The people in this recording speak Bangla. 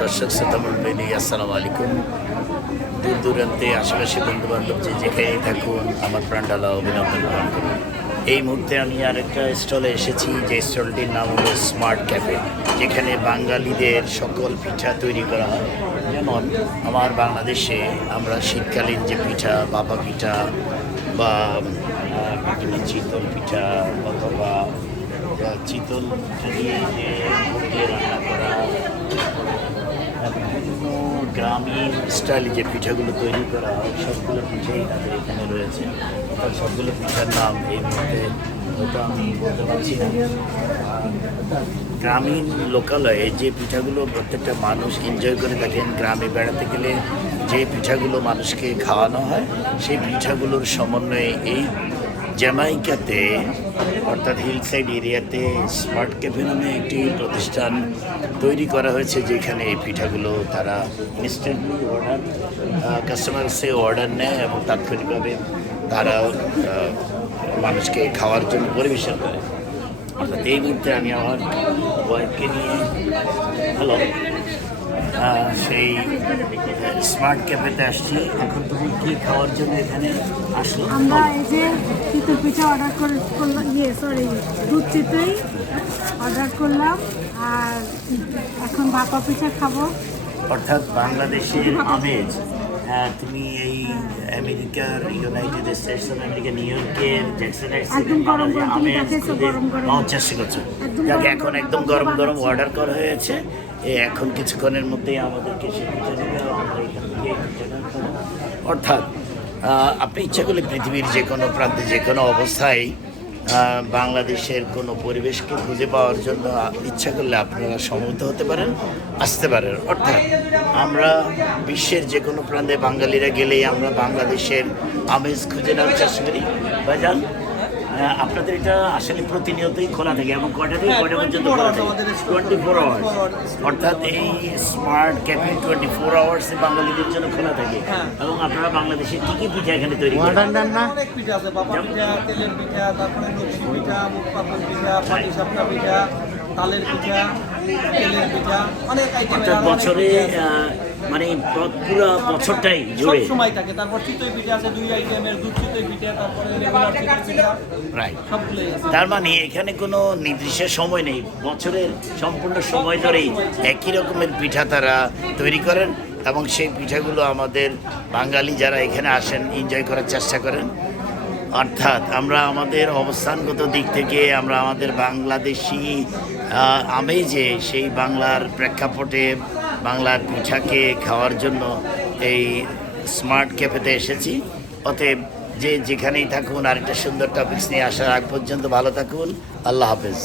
দর্শক শ্রোতা মণ্ডলী, আসসালামু আলাইকুম। দূর দূরান্তে আশেপাশে বন্ধুবান্ধব যে যেখানেই থাকুন, আমার প্রাণডালা অভিনন্দন গ্রহণ করুন। এই মুহূর্তে আমি আরেকটা স্টলে এসেছি, যে স্টলটির নাম হলো স্মার্ট ক্যাফে, যেখানে বাঙালিদের সকল পিঠা তৈরি করা হয়। যেমন আমার বাংলাদেশে আমরা শীতকালীন যে পিঠা, ভাপা পিঠা বা চিতল পিঠা অথবা চিতল পিঠা দিয়ে যে দিয়ে রান্না করা, বিভিন্ন গ্রামীণ স্টাইলে যে পিঠাগুলো তৈরি করা হয় সবগুলো পিঠাই তাদের এখানে রয়েছে। অর্থাৎ সবগুলো পিঠার নাম এই মুহূর্তে হয়তো আমি বলতে পারছি না। গ্রামীণ লোকালয়ে যে পিঠাগুলো প্রত্যেকটা মানুষ এনজয় করে থাকেন, গ্রামে বেড়াতে গেলে যে পিঠাগুলো মানুষকে খাওয়ানো হয় সেই পিঠাগুলোর সমন্বয়ে এই জ্যামাইকাতে অর্থাৎ হিলসাইড এরিয়াতে স্মার্ট ক্যাফে নামে একটি প্রতিষ্ঠান তৈরি করা হয়েছে, যেখানে এই পিঠাগুলো তারা ইনস্ট্যান্টলি কাস্টমার সে অর্ডার নেয় এবং তাৎক্ষণিকভাবে তারা মানুষকে খাওয়ার জন্য পরিবেশন করে। অর্থাৎ এই মুহূর্তে আমি আমার ওয়াইফকে নিয়ে সেই স্মার্ট ক্যাফেতে আসছি। এখন তুমি কি খাওয়ার জন্য এখানে আসলো? আমরা এই যে চিতই পিঠা অর্ডার করলাম, দুধ চিতই অর্ডার করলাম, আর এখন ভাপা পিঠা খাবো। অর্থাৎ বাংলাদেশের আমেজ। হ্যাঁ, তুমি এই আমেরিকার, United states of America, new ইয়র্কের জ্যাকসন আমেজ চেষ্টা করছো। যাকে এখন একদম গরম গরম অর্ডার করা হয়েছে, এখন কিছুক্ষণের মধ্যেই আমাদেরকে সে পিঠা দেবে। আমরা এখান থেকে অর্থাৎ আপনি ইচ্ছা করলে পৃথিবীর যে কোনো প্রান্তে যে কোনো অবস্থায় বাংলাদেশের কোনো পরিবেশকে খুঁজে পাওয়ার জন্য ইচ্ছা করলে আপনারা সমবেত হতে পারেন, আসতে পারেন। অর্থাৎ আমরা বিশ্বের যে কোনো প্রান্তে বাঙালিরা গেলেই আমরা বাংলাদেশের আমেজ খুঁজে নেওয়ার চেষ্টা করি। ভাইজান, আপনাদের এটা আসলে প্রতিনিয়তই খোলা থাকে এবং কয়টা থেকে কয়টা পর্যন্ত খোলা থাকে? 24 আওয়ার্স। অর্থাৎ এই স্মার্ট ক্যাফে 24 আওয়ার্সে বাঙালিদের জন্য খোলা থাকে। এবং আপনারা বাংলাদেশের কী কী পিঠা এখানে তৈরি করেন? অনেক পিঠা আছে, ভাপা পিঠা, তেলের পিঠা, তারপরে লক্ষ্মী পিঠা, মুখ পাপড় পিঠা, পাটিসাপটা পিঠা, তালের পিঠা, তেলের পিঠা, অনেক আইটেম। বছরে মানে পুরো বছরটাই জুড়ে সব সময় থাকে। তারপর চিতই পিঠা আছে 2 আইটেমের, দুধ চিতই পিঠা, তারপরে রেগুলার চিতই পিঠা, রাইট। সবগুলোই আছে। তার মানে এখানে কোনো নির্দিষ্ট সময় নেই, বছরের সম্পূর্ণ সময় ধরেই একই রকমের পিঠা তারা তৈরি করেন এবং সেই পিঠাগুলো আমাদের বাঙালি যারা এখানে আসেন এনজয় করার চেষ্টা করেন। অর্থাৎ আমরা আমাদের অবস্থানগত দিক থেকে আমরা আমাদের বাংলাদেশি আমেজে সেই বাংলার প্রেক্ষাপটে বাংলার পিঠাকে খাওয়ার জন্য এই স্মার্ট ক্যাফেতে এসেছি। অতএব যে যেখানেই থাকুন, আরেকটা সুন্দর টপিকস নিয়ে আসার আগ পর্যন্ত ভালো থাকুন। আল্লাহ হাফেজ।